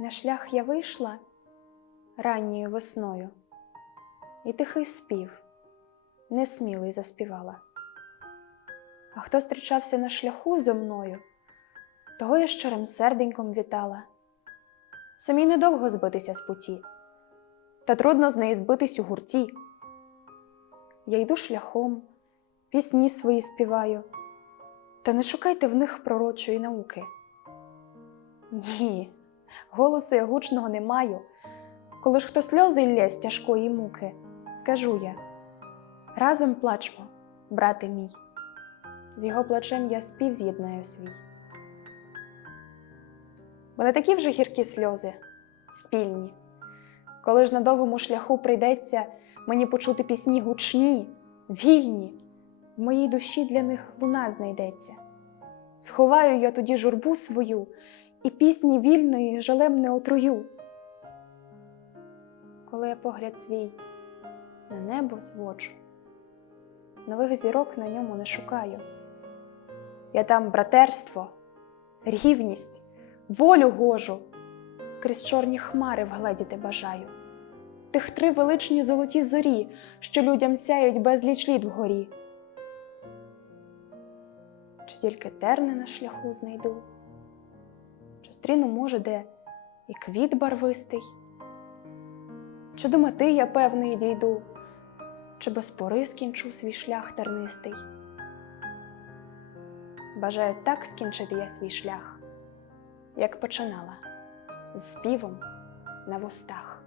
На шлях я вийшла ранньою весною, і тихий спів несмілий заспівала. А хто зустрічався на шляху зо мною, того я щирим серденьком вітала. Самі недовго збитися з путі, та трудно з неї збитись у гурті. Я йду шляхом, пісні свої співаю, та не шукайте в них пророчої науки. Ні, голосу я гучного не маю. Коли ж хто сльози лє з тяжкої муки, скажу я разом плачмо, брате мій, з його плачем я спів з'єднаю свій. Бо такі вже гіркі сльози, спільні, коли ж на довгому шляху прийдеться мені почути пісні гучні, вільні, в моїй душі для них луна знайдеться. Сховаю я тоді журбу свою і пісні вільної жалем не отрую. Коли я погляд свій на небо зводжу, нових зірок на ньому не шукаю. Я там братерство, рівність, волю гожу, крізь чорні хмари вгледіти бажаю. Тих три величні золоті зорі, що людям сяють безліч літ вгорі. Чи тільки терни на шляху знайду, чи стріну, може, де і квіт барвистий, чи до мети я певної дійду, чи без пори скінчу свій шлях тернистий. Бажаю так скінчити я свій шлях, як починала, з співом на вустах.